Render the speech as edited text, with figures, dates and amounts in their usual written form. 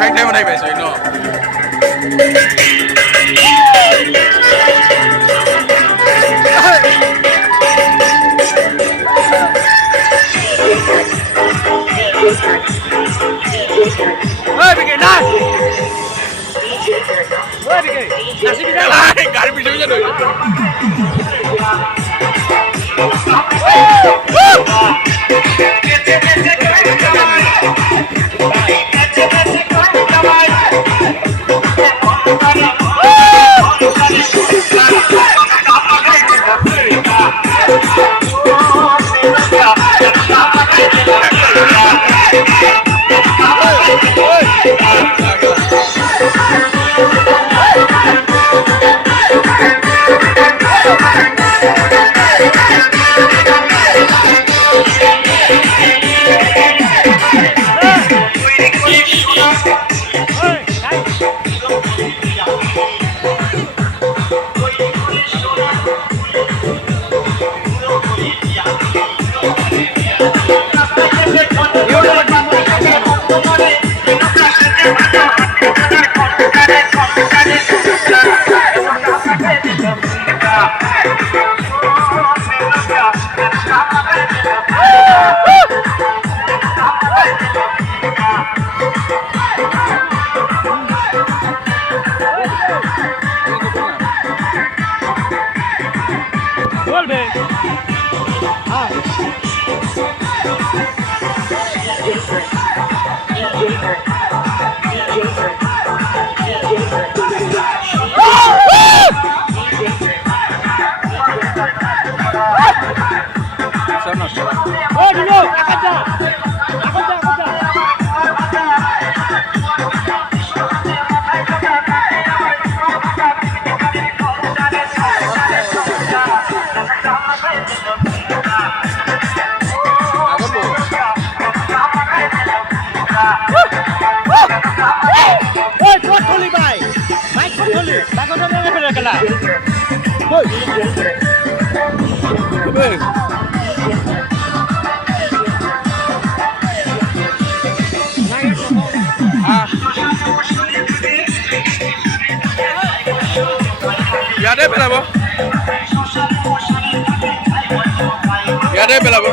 ထိုင်ထိုင်မနိုင်ပဲဆိုရင်တော့ဟဲ့ဘယ်ကနေဟဲ့ဒီကေနာစီပြီးလာကာရီပြီးလို့ရတယ်বলবে হ্যাঁ ও দিলো আকাজা ওই কোট খুলি ভাই মাইক কোট খুলি বাগটা নেমে ফেলে গেলা ওই ইয়াদে পেলাব ইয়াদে পেলাব